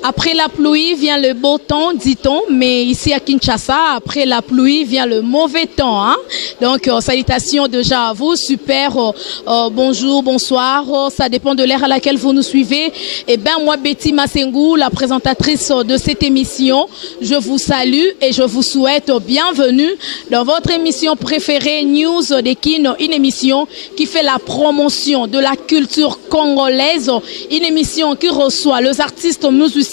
Après la pluie vient le beau temps, dit-on, mais ici à Kinshasa, après la pluie vient le mauvais temps. Hein? Donc, salutations déjà à vous, super, bonjour, bonsoir, ça dépend de l'ère à laquelle vous nous suivez. Eh bien, moi, Betty Massengou, la présentatrice de cette émission, je vous salue et je vous souhaite bienvenue dans votre émission préférée, News de Kin, une émission qui fait la promotion de la culture congolaise, une émission qui reçoit les artistes musiciens,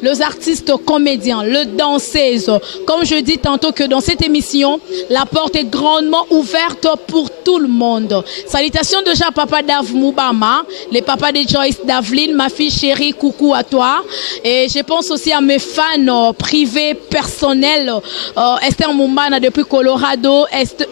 les artistes comédiens, les danseuses. Comme je dis tantôt que dans cette émission, la porte est grandement ouverte pour tout le monde. Salutations déjà à Papa Dav Moubama, les papas de Joyce Davlin, ma fille chérie, coucou à toi. Et je pense aussi à mes fans privés, personnels, Esther Moumana depuis Colorado.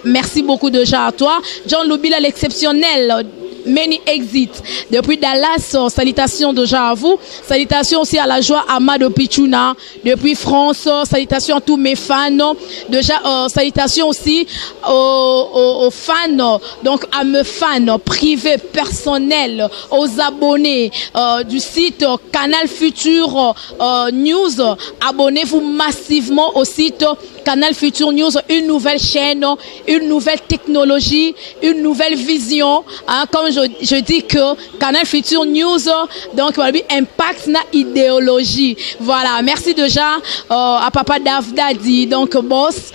Merci beaucoup déjà à toi. John Lubila l'exceptionnel. Many Exit depuis Dallas, salutations déjà à vous, salutations aussi à la joie Amado Pichuna depuis France, salutations à tous mes fans, déjà salutations aussi aux fans, donc à mes fans privés, personnels, aux abonnés du site Canal Futur News. Abonnez-vous massivement au site Canal Futur News, une nouvelle chaîne, une nouvelle technologie, une nouvelle vision, hein, comme je dis que Canal Futur News, donc impact na idéologie. Voilà, merci déjà à Papa Davdadi, donc boss,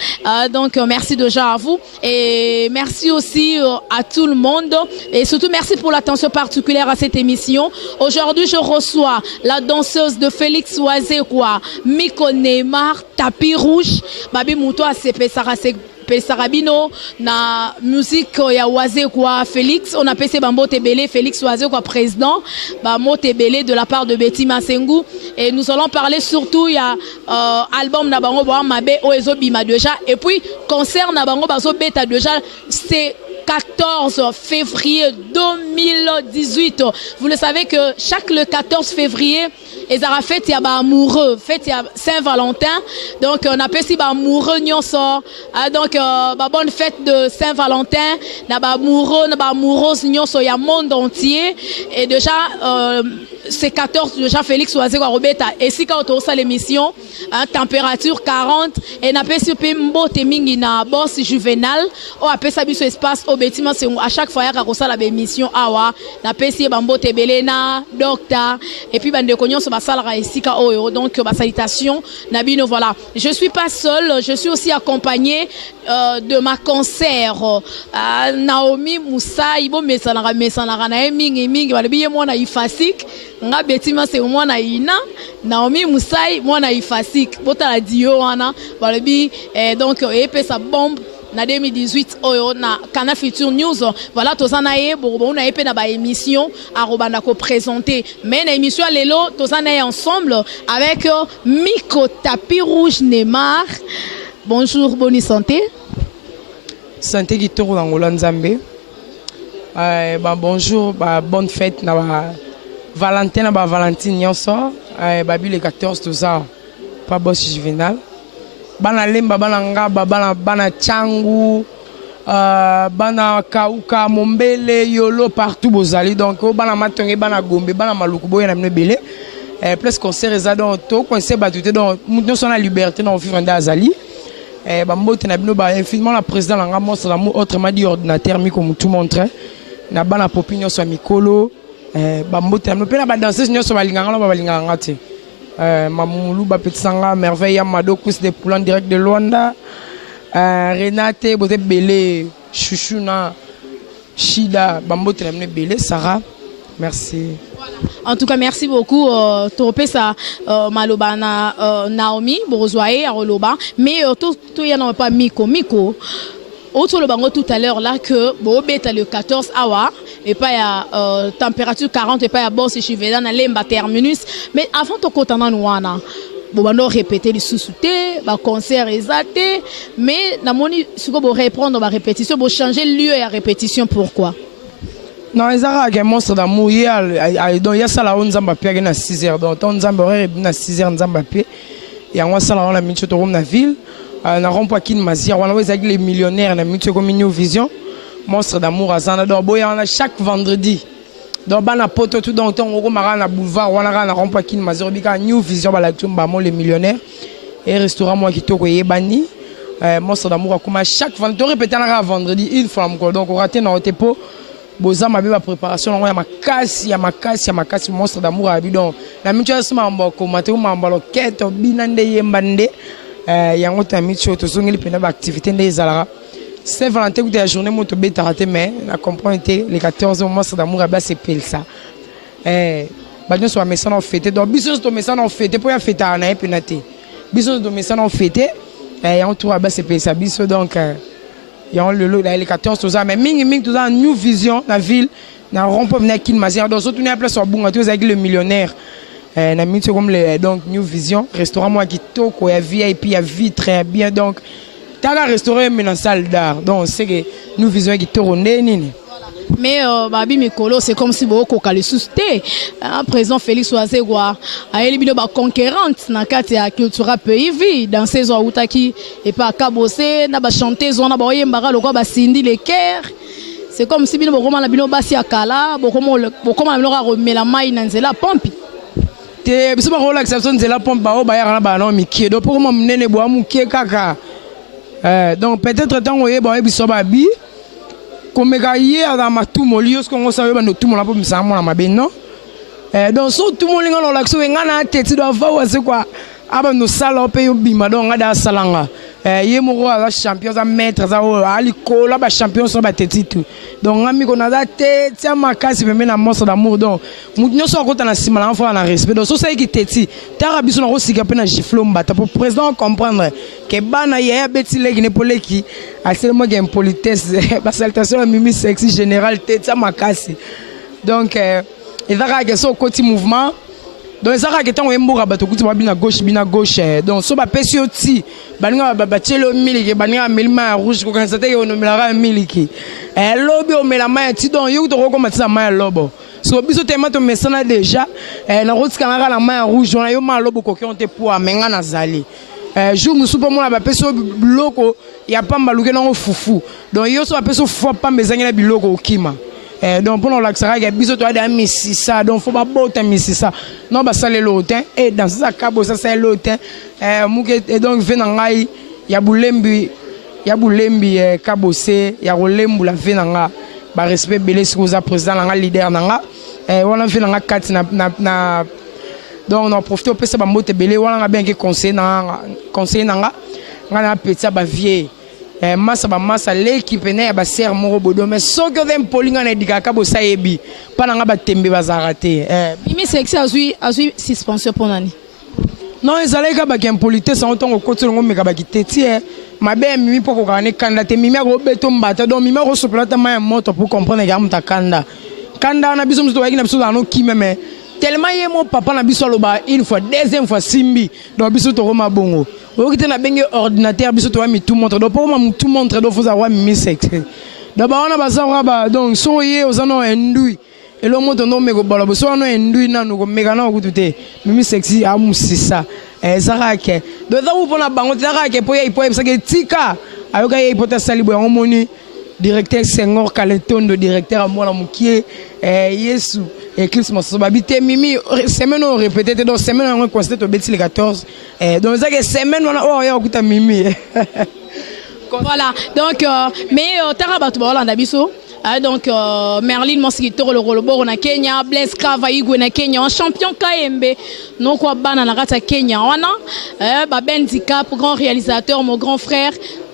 donc merci déjà à vous et merci aussi à tout le monde et surtout merci pour l'attention particulière à cette émission. Aujourd'hui, je reçois la danseuse de Félix Wazekwa, Miko Neymar, tapis rouge, Babi Mouto a Sarabino na musique ya Wazekwa Félix, on appelle ça Bambo Tebele Félix Wazekwa président, Bambo Tebele de la part de Betty Massengou et nous allons parler surtout il y a album na bango ba mabe oezo bima déjà et puis concert na bango bazo beta déjà c'est 14 février 2018. Vous le savez que chaque le 14 février, ils ont fait il y a amoureux, fait il y a Saint-Valentin. Donc on appelle ça amoureux nyonso. Donc bonne fête de Saint-Valentin, na amoureux, na amoureuse nyonso, il y a monde entier et déjà c'est 14 déjà Félix Wazekwa Robeta et si quand on a l'émission température 40 et na pesi pe mbote mingi na boss juvénal on appelle ça biso espace au bâtiment c'est à chaque fois ya ka kosala ba émission awa na pesi ba mbote belena docteur et puis bande konyoso ba salaka esika oyo donc ba salutation na bino voilà. Je suis pas seule, je suis aussi accompagnée de ma concert Naomi Moussa ibo mesana na mingi bale biye mwana ifasik nga betima c'est mwana ina Naomi Moussa mwana ifasik bota la dio wana bale donc epé sa bombe na 2018 oyo na Canal Futur News voilà tozana ye bon na epé na ba émission arobanda ko présenter mais na émission lelo tozana ye ensemble avec Miko Tapis Rouge Neymar. Bonjour, bonne santé. Santé qui tourne en Hollande Zambé. Bonjour, bonne fête na Valentin na Valentine nyonso. Babi le 14 tout ça. Pas boss juvénal. Bana lemba bana ngaba bana changu. Bana kauka mombele yolo partout bozali donc bana matonge bana gombe bana maluku boya na mnebele. Plus concert ezadon to concert batute donc nous sommes la liberté dans vivre dans Azali. Infiniment la présidente langa monstre l'amour autrement dit ordinateur mi comme tout montrer na bana popinion so mikolo bambote na pe na ba danseuse nyo so balinganga na balinganga te mamulu ba petit sanga merveille amado kus de poulan direct de Luanda Renate bote belé chouchouna Shida bambote na belé Sarah merci. En tout cas, merci beaucoup. Topesa Malobana Naomi Borzoaé à Roloba. Mais tout y en a pas Miko. Autre le bango tout à l'heure là que Bobeta le 14 awa et pas à température 40 et pas à boss et chivedan à lemba terminus. Mais avant to kotana nouana. Bobano répéter les sous-soutés, ba concert exaté. Mais na moni suko bo reprendre ba répétition, bo changer lieu et à répétition pourquoi? Non, ils ont un monstre d'amour. Il y a ça là, on a fait à 6 heures. Donc, on a fait à 6 heures, on a fait. Et on a fait la minute dans la ville. On a rempli Kin Mazia. On a fait les millionnaires, on a mis comme une vision. Monstre d'amour à Zana. Donc, on a chaque vendredi. donc bana poto tout donc on na boulevard on a rond-point Kin Mazero bika New Vision ba la tumba les millionnaires et restaurant moi qui toko yebani monstre d'amour comme chaque vendredi répéter na vendredi une fois encore donc on raté dans tepo boza ma ba préparation ya makasi monstre d'amour abi donc la mutuelle sama mboko maté o mambalo keto binande yembande yango tamicho to zongeli pena ba activité ndezala Saint-Valentin où la journée moto bête raté mais la comprendre les 14 monstre d'amour abi c'est pile ça nous sommes message en fêté donc biso to message en fêté pour ya fêter na penate biso to message en fêté et on tour abi c'est pile ça biso donc il y a le 14 tout ça mais ming tout ça New Vision la ville na rond-point na Kin Mazero donc surtout na place sur bunga tous avec le millionnaire na minute comme le donc New Vision restaurant moi qui toko ya VIP ya vie très bien donc t'as restaurant mais dans salle d'art donc c'est que New Vision qui toko nini mais babi mikolo c'est comme si boko kale susté président Félix Oazegwa a éliminé ba conquérante na kati ya culture pays vie dans saison utaki et pas kabosé na ba chanteuse on a ba yembara lokwa ba Cindy le Caire c'est comme si bino bokoma na bino basi akala bokoma na bino remela mai na nzela pompi te biso ba rola exception nzela pompi ba o ba ya na ba no mikie do pour mo mnene bo amukie kaka donc peut-être tant oye ba biso ba bi comme hier dans ma tout molio ce qu'on savait dans tout mon la pour me savoir na mabe non donc so tout mon linga la so ngana tete do va c'est quoi aba no sala pe yo bima donc ngada salanga ye mo la champion za maître za ali ko la ba champion so ba tete tout donc ngami ko na tete ya makasi me na monstre d'amour donc mutnyo so ko na sima na fa na respect donc so sai ki tete tara biso na ko sika pe na giflo mbata pour président comprendre que bana ya beti legi ne poleki a seulement une politesse ba salutation mimi sexy général tete ya makasi donc il va que so côté mouvement donc ça ka ketan wemboka bato kuti bina gauche donc so ba pesi oti baninga ba chelo miliki baninga melima rouge ko kan sate ono melara miliki lobi o melama ti donc yo to ko matisa ma lobo so biso tema to mesana déjà na route kanaka la main rouge on yo ma lobo ko ki on te pour amenga na zali jour musu po mona ba pesi biloko ya pamba luke na fufu donc yo so ba pesi fufu pamba ezangela biloko okima donc pour nous l'accès que biso to ada misi ça donc faut pas bota misi ça non ba sale l'autin et dans ça cabo ça c'est l'autin et donc vena ngai ya bulembi kabose ya rolembu la vena ba respect belé ce que président nga leader nga wana vena nga kati na donc on a profité pour ça ba mote belé wana nga bien que conseil nga na petit ba vieux massa l'équipe ne ba ser moro bodo mais so que dem polinga na dikaka bo sayebi pana nga ba tembe bazarate mimi sexy azui suspension pour nani non ezaleka ba impolité sans autant ko tsolongo meka ba kiteti mabe mimi poko kana kanda te mimi ko beto mbata donc mimi ko soplata ma moto pour comprendre ga muta kanda na biso mso na biso na no kimeme tellement ye mon papa na biso loba une fois deuxième fois simbi donc biso to roma bongo okite na benge ordinateur biso to mi tout montre donc pour moi tout montre donc faut avoir mi sexe d'abord on a bazara ba donc so ye ozano endui et le monde no mego bala so no endui na no mega na okutute mi sexy amusisa zarake donc ça vous pona bango zarake po ye po ça que tika ayoka ye pota salibo ya omoni directeur Senghor Kaletondo directeur à moi la mukie Yesu et Christmas so babité mimi semaine on répété donc semaine on constate au bêtis les 14 donc ça que semaine on oh ya okuta mimi voilà donc mais tarabatu ba Hollande biso donc Merlin Moskito le Roloboro na Kenya Blaise Kavaigwe na Kenya un champion KMB non quoi bana na kata Kenya wana ba Bendicap grand réalisateur mon grand frère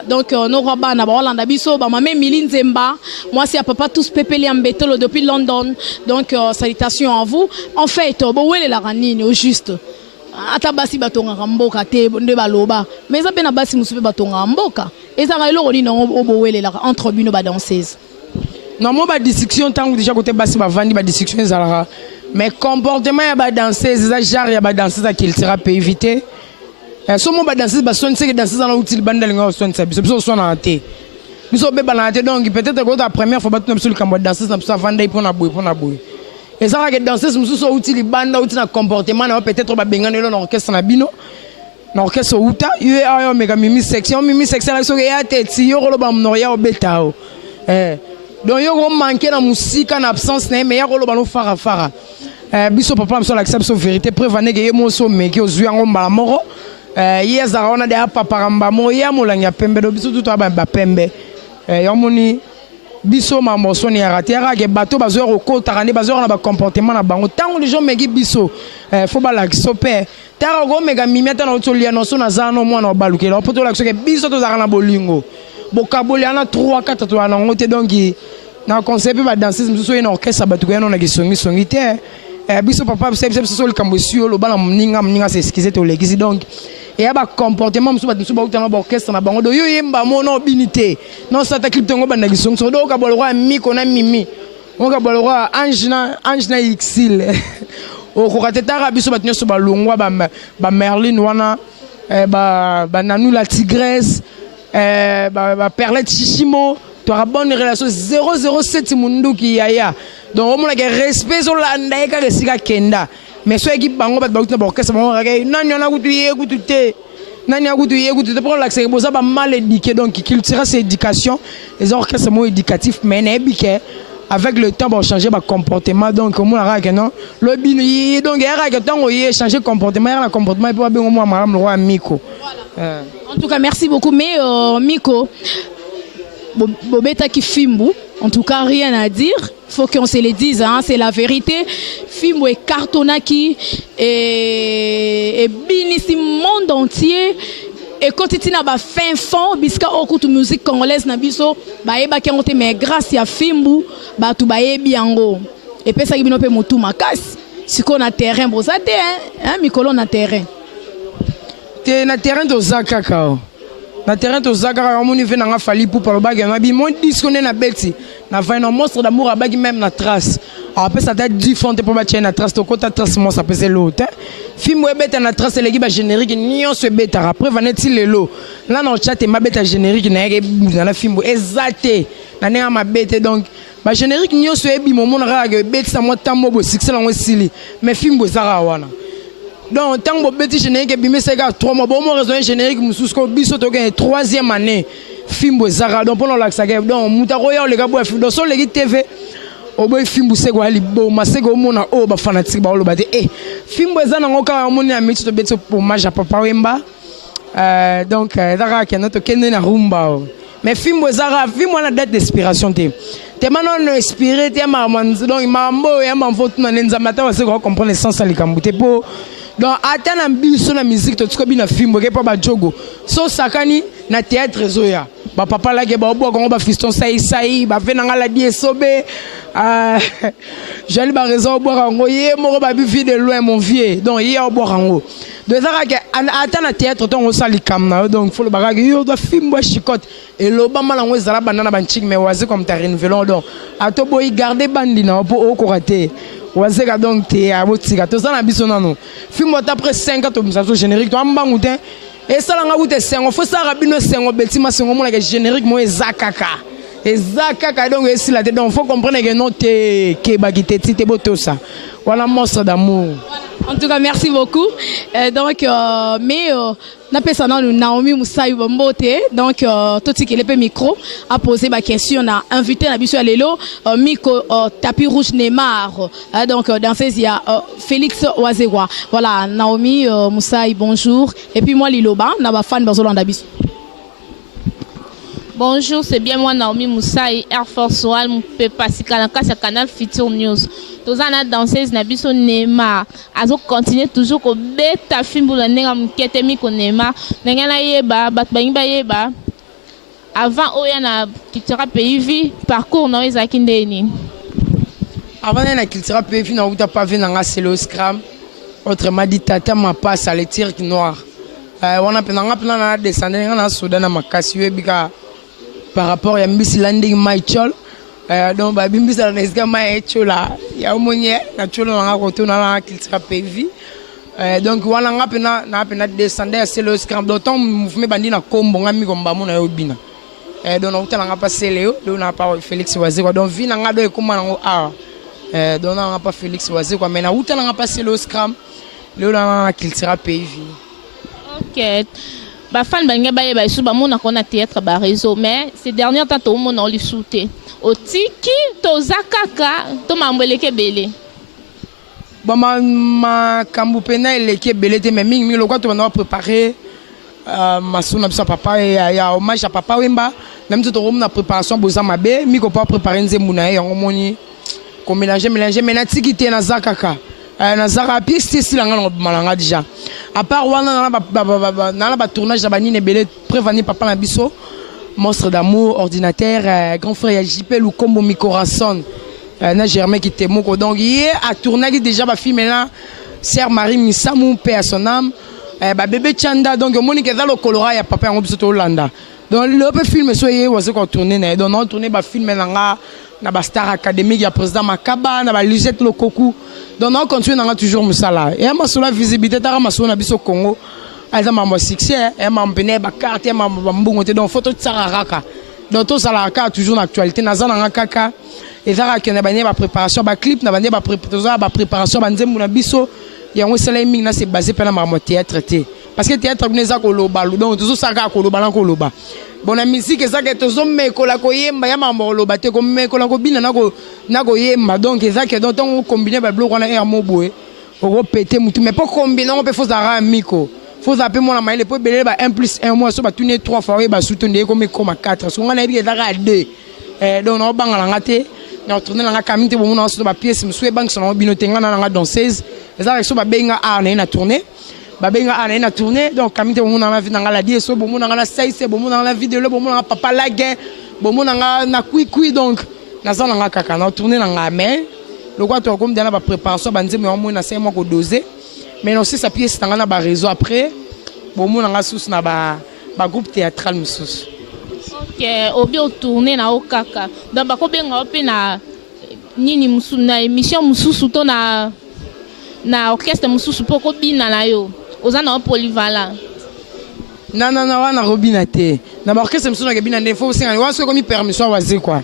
donc nos rois na Hollande biso ba mamé Miline Zemba moi c'est à papa tous pepeli ambetolo depuis London donc salutations à vous en fait bowele la ranini au juste ata basi batonga mboka te nde baloba mais ça pena basi musupe batonga mboka et ça ngalo ni no bowele la entre bino ba danseuse non moi ba discussion tant déjà côté basi ba vandi ba discussion ezalaka mais comportement ya ba danseuse ça genre ya ba danseuse qui sera peut éviter so mo ba danseuse ba sonne c'est que danseuse na utile banda linga sonne ça biso so na té biso be ba na té donc peut-être que la première fois ba tu na kambo danseuse na biso vanda pour na boy et ça que danseuse musu so utile banda utile na comportement na peut-être ba bengana lo na orchestre na bino na orchestre uta yo ayo mega mimi section la so ya té ti yo lo ba mnoya obetao donc yo ko manquer na musika na absence na mais ya ko loba no fara biso papa biso l'accepte so vérité preuve ane ke mo so meki ozwi yango mbala moko yeza ona de papa ramba mo ya molanga pembe do biso tout ba pembe yomoni biso mambo soni ya raté ke bato bazo ko tarane bazo na ba comportement na bango tango les gens meki biso faut ba la sope tara go mega mimiata na otolia no so na zano mwana obalukela poto la ke biso to zaka na bolingo bokaboli ana 3 4 to na ngote donc na concept ba danser biso ina orchestre bato ko na kisongi te biso papa biso le kambosio lo bana mninga se excuser to legisi donc et ba comportement musu ba biso ba utana ba orchestre na bango do yo yemba mo no binité non ça ta clip tongo bana kisongi so do ka bolwa miko na mimi on ka bolwa ange na xil o ko kateta biso ba tinyo so ba longwa ba Merlin wana ba nanou la tigresse ba perlette chichimo tu auras bonne relation 007 munduki yaya donc on a respect sur l'anda ka resika kenda mais so équipe bango ba ba orchestre bango ka nani ona kutu pour l'accès boza ba mal éduqué donc culture c'est éducation les orchestres sont éducatifs mais n'ebike avec le temps va changer ba comportement donc on a ka non le binu donc era ka tango changer comportement era comportement et pas bien moi madame le roi Miko. En tout cas merci beaucoup mais Miko Bobeta qui Fimbu, en tout cas rien à dire, faut qu'on se le dise, hein, c'est la vérité. Fimbu est cartonaki et binissime monde entier et quand tu n'as pas fin fond, bisca okutu musique congolaise na biso, ba eba ki ngote mais grâce à Fimbu, ba tu ba ebi yango. Et puis ça qui bino pe motu makasi, si qu'on a terrain bozate hein, mikolo na terrain. Te na terrain de Zakaka. Na terrain to zakara amoni ve na fali pour par bag na bi mon disque na beti na va un monstre d'amour à bag même na trace après ça t'a différente pour battre na trace to kota trace moi ça pèse l'autre film webeta na trace les ba générique ni on se beta après vaneti lelo là na chat ma beta générique na na film exacté na nga ma beta donc ba générique ni on se ebi moment na ga beta ça moi tambo bo succès la moi sili mais film bo zara wana donc tant que petit générique bimé c'est gars 3 mois bon raison générique mususko ko biso to gagne 3e année film Zara donc pour l'accès donc mutaroya les gars bo donc sur les TV o boy film c'est quoi li bo masego mona o ba fanatique ba lo ba te film Zara ngoka moni amiti to beto pour maja papa wemba donc Zara qui notre kende na rumba mais film Zara film on a date d'inspiration te maintenant inspiré te donc mambo ya mamvotu na nzamata wa se comprendre le sens à likambute pour donc attends ambition na musique to tiko bina film ke pa ba jogo so sakani na théâtre zoya ba papa la ke ba obo ko ba fiston sai ba fe na ngala die sobe jali ba raison obo rango ye mo ba bi vie de loin mon vieux donc ye obo rango de ça que attends na théâtre to sali kamna donc faut le bagage yo do film bo chicote et lo ba mala ngo zala banana ban chic mais wazi comme ta renouvelant donc ato boy garder bandi na po o ko rater wazeka donc te abotika to sana biso nano film après 5 ans to msazo générique to ambangu te et ça la ngute sengo faut ça rabino sengo betima sengo mo la générique mo ezakaka donc esi la tête donc faut comprendre que non te ke bagité te boto ça voilà monstre d'amour. En tout cas, merci beaucoup. Donc, mais n'a Naomi Moussaï Bombote, donc tout ce qui est le micro a posé ma question, on a invité la biso Lelo, Miko tapis rouge Neymar. Donc dans ces il y a Félix Oazewa. Voilà, Naomi Moussaï, bonjour. Et puis moi Liloba, on a fan Bazolanda biso. Bonjour, c'est bien moi Naomi Moussaï, Air Force One, peut passer sur Canal Future News. Tous les danseuses nabiso Neymar, azo continue toujours ko beta film pour le nenga mkete mi ko Neymar, nenga na yeba, bat ba yeba. Avant oya na culture pays vie, parcours na ezaki ndeni. Avant na culture pays vie na uta pas vu na selo scram, autrement dit tata ma passe à les tirs noirs. On a na descendre na Soudan na makasi webika par rapport à Miss Landing Michael. Donc ba bimbi ça na ma chola ya omonye na chola na ko na la culture PV donc wana na descendre à le scram d'autant mouvement bandi na kombo ngami ko mbamo na yobina donc na utala nga passer Léo na pas Félix Wazekwa donc vi na nga do e kuma na donc na pas Félix Wazekwa mais na utala nga passer le scram Léo na culture PV. OK. ba fan ba ngeba ba su ba mona kona théâtre ba réseau mais ces derniers temps to mona li souté otiki to zakaka to mamboleke belé bon ma kambupena eleke belete mais mingi lokwa to na préparer masuna bisa papa ya hommage à papa Wemba même tout au na préparation boza mabe mi ko pas préparer nzembu na yango moni ko mélanger mais na tikité na zakaka na zaka piste si la ngana malanga déjà à part wana na ba tournage ba nine belé prévenir papa na biso monstre d'amour ordinateur grand frère JP Lukombo mi corazon na Germain qui était moko donc il a tourné déjà ba film là sœur Marie Misamu paix à son âme ba bébé Chanda donc monique dans le colora ya papa en biso to Hollanda donc le film soyez was ko tourner na donc on tourner ba film na ba Star Academy ya président Makaba na ba Lisette Lokoku donc on continue na toujours musala et ma sur la visibilité ta ma sur na biso Congo aza ma succès et ma mpene ba carte ma mbongo te donc photo tsaraka donc tout ça la carte toujours d'actualité na za na kaka et ça que na banye ba préparation ba clip na banye ba préparation ba nzembu na biso yango sala mingi na c'est basé pe na ma théâtre te parce que théâtre kuneza ko loba donc tout ça ka ko loba na ko loba bon la musique ça que tozo mekola ko yemba ya mambo loba te ko mekola ko bina na ko yemba donc ça que donc on combiner ba bloc na air moboé on péter mutu mais pas combiner on peut faut ça miko faut appeler moi la maille pour belé ba 1 + 1 mois so ba tourner 3 fois ba soutenir comme 4 so on a dit ça ka 2 donc on bangala ngate na tourner na kamite bo mona so ba pièce mswe bank so na bino tenga na danseuse ça so ba benga na tourner babenga ana ina tourner donc kamite bomuna na vie na ngala die so bomuna ngala saise bomuna ngala vidéo bomuna ngala papa laguin bomuna ngala na kui donc na zana ngaka kaka na tourner na ngame le quoi to comme dans la préparation banzeme au moins na 5 mois ko doser mais non si ça pièce na ba réseau après bomuna ngala sous na ba groupe théâtral musus OK obi o tourner na okaka donc ba ko benga ope na nini musu na émission mususu to na orchestre mususu poko bina na yo ozana polyvalent non wana robina te na orchestre mususu na bina ne faut singa wa so comme permission waze quoi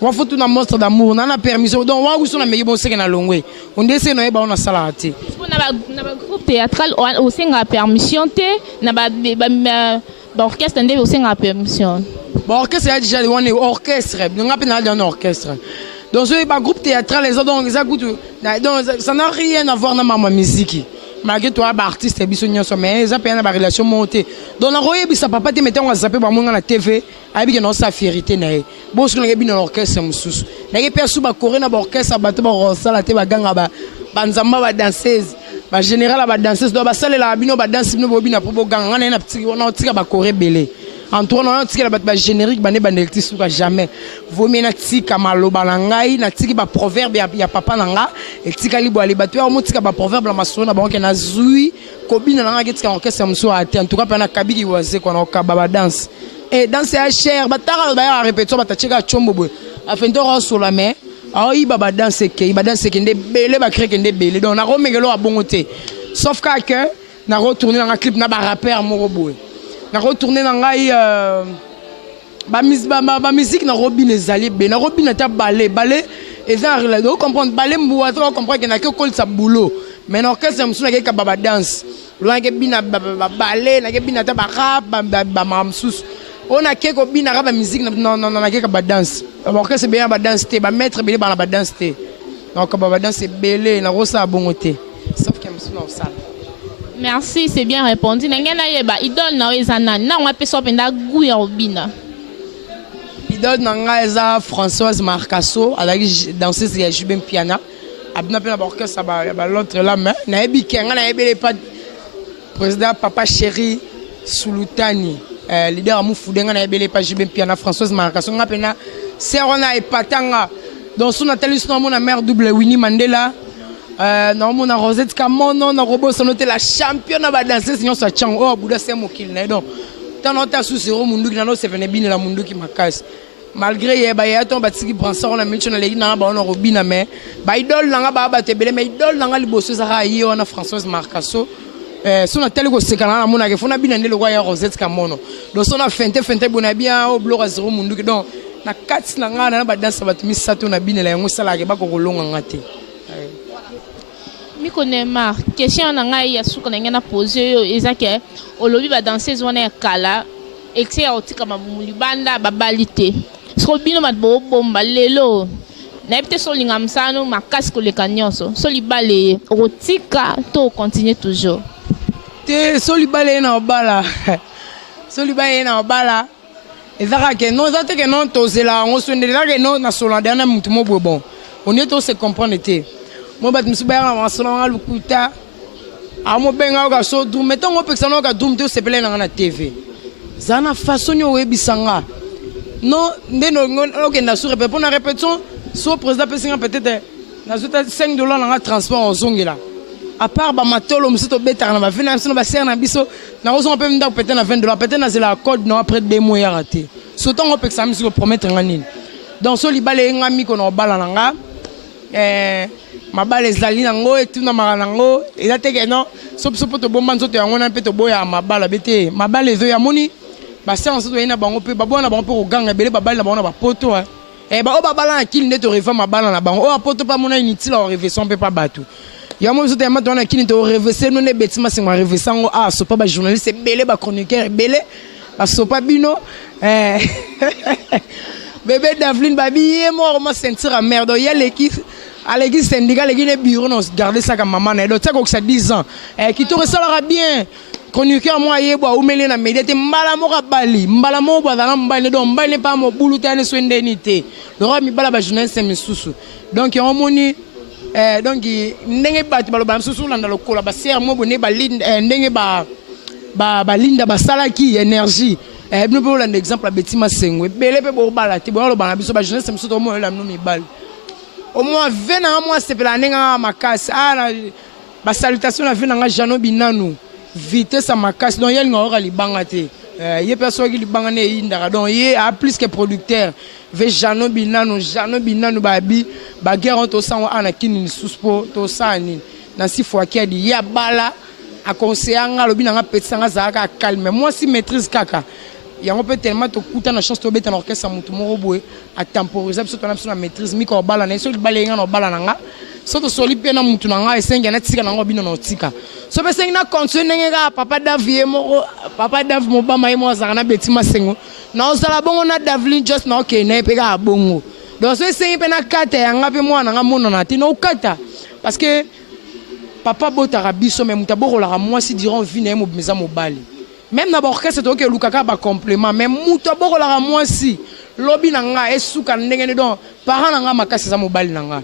wa faut tout na monstre d'amour na permission donc wa uso na meyi bon singa na longwe on dese no eba on na sala te na ba groupe théâtral au singa permission te na ba orchestre ndé au singa permission bon orchestre ya déjà on est orchestre on appelle un orchestre. Donc ce groupe théâtral les autres donc ça n'a rien à voir avec ma musique. Malgré toi artiste et bisogno mais ça peut avoir une relation montée. Donc na roye bisa papa te mettre on zapper ba monga na TV, abi que non sa fierté na. Bon ce que ngebi na orchestre mususu. Na ke pia suba coré na orchestre ba te ba rosala te ba ganga ba banzamba ba danseuse, ba général ba danseuse do ba sale la bino ba danse bino bobina pour bo ganga na petit on tika ba coré belé. En tournant on tika ba générique ba ne ba nelti suka jamais. Vomi na tika maloba na ngai na tika ba proverbe ya papa na nga et tika libo ali ba tu o tika ba proverbe la masona ba ke na zui kobina na nga tika orchestre muso ate en tout cas pa na kabiki waze ko na ba danse et danse ya cher ba tara ba ya répétition ba tachika chombo bo afin de sur la main ayi ba danse ke nde belé ba créer ke nde belé donc na romengelo a bongote sauf que na retourner dans un clip na ba rappeur moko boy na retourner dans ngai ba musique na robine ezali be na robine ta ballet et ça on comprendre ballet mboua on comprendre que na que col sa boulot mais na orchestre msuna ke ba danse loin ke bina ba ballet na ke bina ta ba rap ba mamsus on a ke ko bina rap musique non na ke ba danse orchestre bien ba danse te ba maître belé ba danse te donc ba danse belé na rosa bongote sauf que msuna ça. Merci, c'est bien répondu. Nangena yeba idole na ezana na on appelle ça penda goût ya obina. Idole nanga eza Françoise Marcasso alaki danseuse ya Jubem Piana. Abna pena orchestre ba l'autre là mais na yebi kenga na yebi pas président papa chéri Sulutani leader amu fudenga na yebi pas Jubem Piana Françoise Marcasso nga pena serona e patanga dans son atelier son mon mère double Winnie Mandela. Non mon Rosette Kamono na robot sonote la championne ba danser sinon ça tchang oh buda c'est mokil na donc tant on ta sous zéro mundu ki na no se vene bin la mundu ki makas malgré yeba ya ton batiki bransor on a mis na legi na ba on robina mais ba idole na ba te bele mais idole na liboso za ha yi on a Françoise Marcasso son atelier ko sekana na mona ke fona bin ndele ko ya Rosette Kamono donc on a fente bona bien au bloc zéro mundu ki donc na kats na ngana na ba danser batimi sato na bin la yango sala ke ba ko longa ngate. Mi Miko Neymar, question nanga ya suka na ngana poser yo ezake olobi ba danseuse wana ya kala excès otika mabumuli banda babalite. So bino mat bo bomba lelo. Na epte so linga msano makasi koleka nyonso. So libale otika to continue toujours. Te so libale na obala. So libale na obala. Ezaka ke non zate ke non tozela ngo so ndela ke non na solanda na mutu mo bon. On est tous se comprendre te. Moi bat msuba ya masona lukuta. Amo benga ka so dum meton ngo pexano ka dum te sepele na TV. Zana façon yo webisanga. Non, ndeno ngo na sur répéter pour na répétition. So président pesinga peut-être na zota $5 na transport ozongela. À part ba matolo msito beta na ba vina msino ba ser na biso na ozo pe mnda peut-être na $20 peut-être na zela code non après 2 mois ya raté. Surtout ngo pexam msiko promettre ngani. Donc so libale ngami ko no bala nanga mabale ezali nango etuna mara nango eza teke non so poto bomba nzoto yango na mpe to boya mabala bete mabale ezo ya moni ba séance to ina bango pe babona bango pe ko ganga bele babale na bango na ba poto ba o babala na kili ndeto refa mabala na bango o poto pa mona inutile o réflexion pe pa bato ya mo so te ma to na kili to réflexion no ne betima se ma réflexion so pa ba journaliste bele ba chroniqueur bele ba so pa bino bébé Davline babi est mort ma sentir à merde il y a l'équipe à l'église syndicale l'équipe bureau non garder ça comme maman et donc ça que ça 10 ans qui te ressortira bien chroniqueur moi yebo ou mêler na médiate mbala mo bali mbala mo bazana mbali donc mbali pas mo bulutane so indemnité le roi mi bala ba journaliste misusu donc on moni donc ndenge batu baloba misusu landa lokola ba ser mo bone ba ndenge ba linda ba salaki énergie nous pouvons un exemple à Betima Sengwe belé pe bo bala ti bo lo bana biso ba jeunesse misusu mo la no mi bal au moins 20 ans moi c'est la ninga makasi ba salutation la vie nga Jano Binanu vitesse à makasi donc yel ngora libanga te ye personne qui libanga ne indara donc ye a plus que producteur ve Jano Binanu babi ba guerre on to sang ana kini suspo to sani na si fois qui a dit ya bala a conseiller nga lobi nga petanga zaka calme moi si maîtrise kaka il y a peut tellement de coups na chance to beta na orchestre mutu moko boye a temporiser biso to na biso na maîtrise miko bala na so balenga no bala nanga so to soli pe na mutu nanga esenga na tika nanga bino no tika so be senga na continuer nga papa Davie moko papa Dav mobama ye mo zaka na Betima Sengo na osala bongo na Davline just na okay na pe ka bongo donc so senga pe na kata yanga pe mwana nga mona na ti no kata parce que papa botara biso mais mutaboko la moi si diront vine mo meza mobali même na orchestre to ke lukaka ba complément mais mutaboko la moi si lobi nanga esuka ndenge donc parents nanga makasi za mobali nanga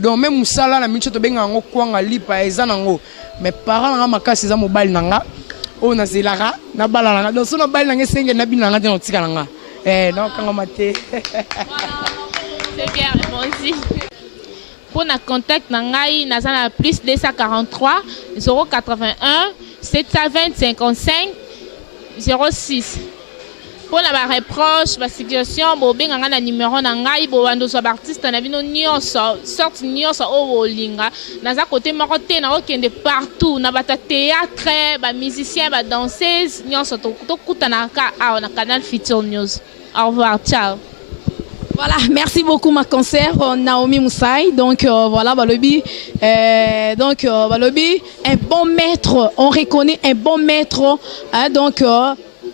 donc même musala na micho to benga ngo kwanga lipa eza nango mais parents nanga makasi za mobali nanga o na zelaka na bala nanga donc so na bali nanga senge na bina nanga te no tika nanga donc kanga mate c'est bien répondu. Pour na contact nangai nazana plus 243 081 720 55 06. Pour la reproche, la situation, bobé ngana numéro nangai bo wando so artiste na bino nyonso sorte nyonso o linga naza côté maroté na okende partout na bata théâtre ba musicien ba danseuse nyonso to kutana ka na Canal Futur News. Au revoir, ciao. Voilà, merci beaucoup ma concert Naomi Moussaï. Donc voilà, Balobi, Balobi, un bon maître, on reconnaît un bon maître, hein, donc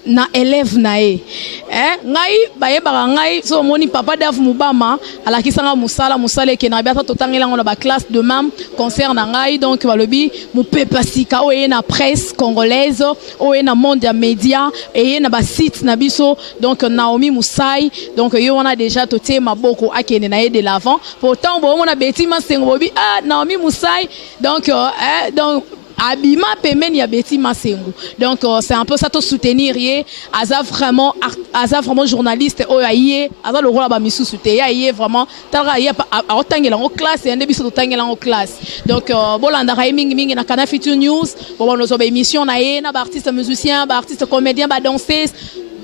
na élève nae. Ngai baye barangai so moni papa Dav Mubama ala kisanga musala ke na biata totangela ngona ba classe de mam concert na ngai donc Balobi mu pepa sika o na presse congolaise o na monde ya média et na ba site na biso donc Naomi Moussaï donc yo on a déjà toté maboko akene na de l'avant pourtant bon on a Betima Sengo bobi Naomi Moussaï donc Abima Pemen ya Betima Sengo. Donc c'est un peu ça to soutenir yé aza vraiment journaliste o yé aza le rôle ba misu soutenir yé vraiment tara yé a otangela en classe et ndebiso totangela en classe. Donc bolanda ra mingi na Canal Futur News bon nos émission na yé na ba artiste musicien, ba artiste comédien, ba danseuse,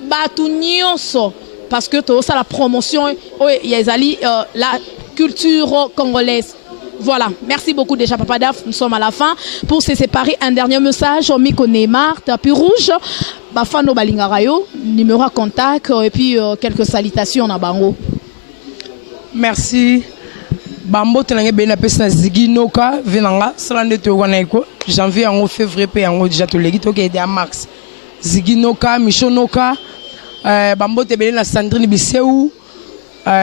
ba tout nyonso parce que to ça la promotion o yazali la culture congolaise. Voilà, merci beaucoup déjà Papa Daf, nous sommes à la fin. Pour se séparer, un dernier message, Miko Neymar, tapis rouge, Bafano Balingarayo, numéro à contact et puis quelques salutations à Bango. Merci. Bambote na ngebe na pesa Ziggy Noka venanga salande to wana iko janvier en février pe en déjà to legi to ke de max Ziggy Noka Micho Noka bambote belé na Sandrine Biseu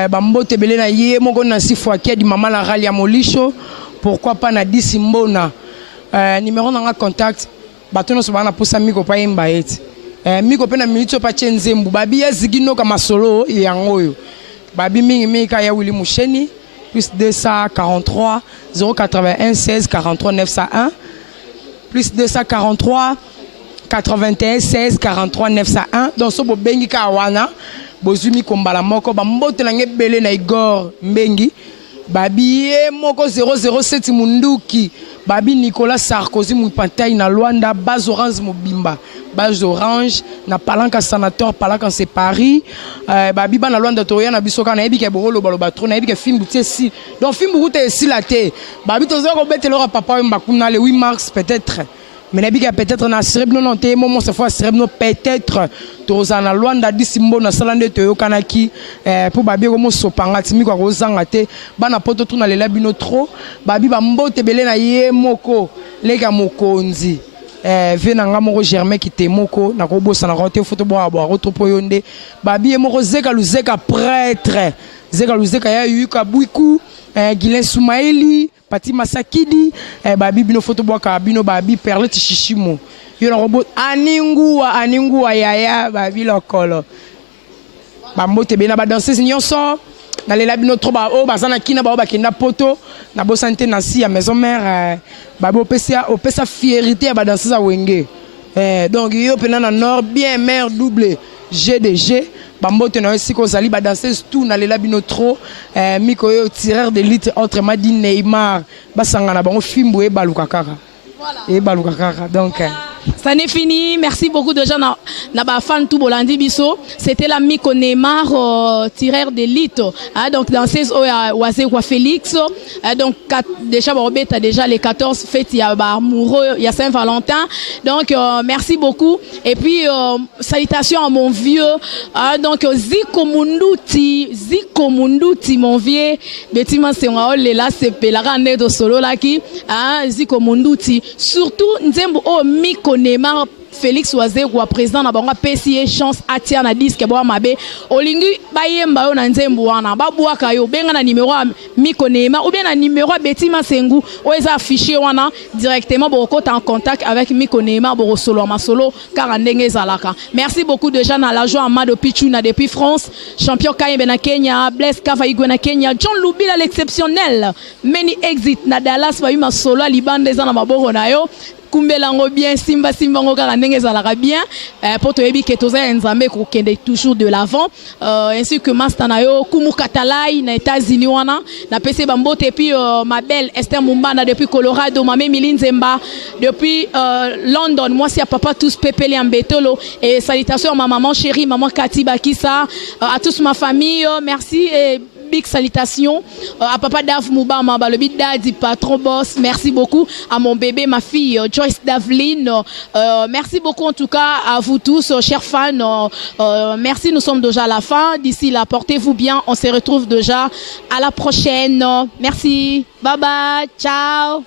bambote belé na ye moko na sifwa ki di mama na Ralia Molisho pourquoi pas na Disimbona numéro na contact batono so bana posa miko pa yemba eti miko pe na minute pa Chenzembu babi ya Ziggy Noka masolo yangoyo babi mingi ka ya Willy Musheni plus 243 081 16 43 901 plus 243 81 16 43 901 donc so bo bengi ka wana bozumi kombala moko ba mbote na ngebele na Igor Mbengi babi moko 007 munduki babi Nicolas Sarkozy mupantai na Luanda base orange mobimba base orange na palanka sanateur palanka c'est Paris babi bana Luanda to yana bisoka na ebike bolo baloba trop na ebike film butie si donc film butie si la te babi to zoko betelo papa mbakuna le 8 mars peut-être mais na ebike peut-être na cerebno non te moment cette fois cerebno peut-être to za na Luanda disimbo na salande to yokanaki pour babi ko mo sopanga timi ko zanga te bana poto tuna lela bino trop babi ba mbote belé na ye moko lega mokonzi venanga moko Germain qui te moko na ko bossa na rote photo bo abo retropo yonde babi moko zeka luzeka prêtre zeka luzeka ya yuka buiku Gilen Soumaili Pati Masakidi babi bino photo bo ka bino babi Perlette Chichimo yo na robot aningua yaya babi lokolo bambote bena ba danseuse nyonso na lela bino trop ba o bazana kina ba kenda poto na bo santé na si ya maison mère babi opesa fierté ya ba danseuse wenge donc yo pena na nord bien mère double GDG bambote na siko zali ba danseuse tout na lela bino trop miko yo tireur d'élite entre Madi Neymar basanga na bango fimbo e baluka kaka et baluka kaka donc ça n'est fini. Merci beaucoup de gens na fan tout bolandi biso. C'était la Miko Neymar tireur d'élite. Donc dans ces oase kwa Félix. Donc déjà Robert a déjà les 14 fêtes il y a amoureux, il y a Saint-Valentin. Donc merci beaucoup et puis salutations à mon vieux donc Ziko Munduti mon vieux Betima Sengaol là c'est pelara nedo solo là qui Ziko Munduti surtout nzembo o Miko Neymar Félix Oazé ou président na bango PCA chance atia na disque bo mabe olingi bayemba yo na nzembo wana babwaka yo benga na numéro Miko Neymar ou bien na numéro Betima Sengu oeza affiché wana directement bokota en contact avec Miko Neymar bo solo masolo car ndenge zalaka. Merci beaucoup de gens na la joie Amado Pichuna depuis France, champion Kayembe na Kenya, Blaise Kavaigwe na Kenya, John Lubila l'exceptionnel, many exit na Dallas ba yuma solo libande za na maboko na yo kumbelango bien simba ngo kaka ndenge ezalaka bien pour toyebi ke toza nzambe ko kende toujours de l'avant ainsi que master na yo kumu katalai na États-Unis wana na PC bambote et puis ma belle Esther Mumbana depuis Colorado mame Milinzemba depuis London moi c'est à papa tous pepeli en betolo et salutations à ma maman chérie maman Cathy Bakissa à toute ma famille merci et big salutations à papa Dave Moubama, le big daddy patron boss. Merci beaucoup à mon bébé, ma fille Joyce Davline. Merci beaucoup en tout cas à vous tous, chers fans. Merci, nous sommes déjà à la fin. D'ici là, portez-vous bien. On se retrouve déjà à la prochaine. Merci. Bye bye. Ciao.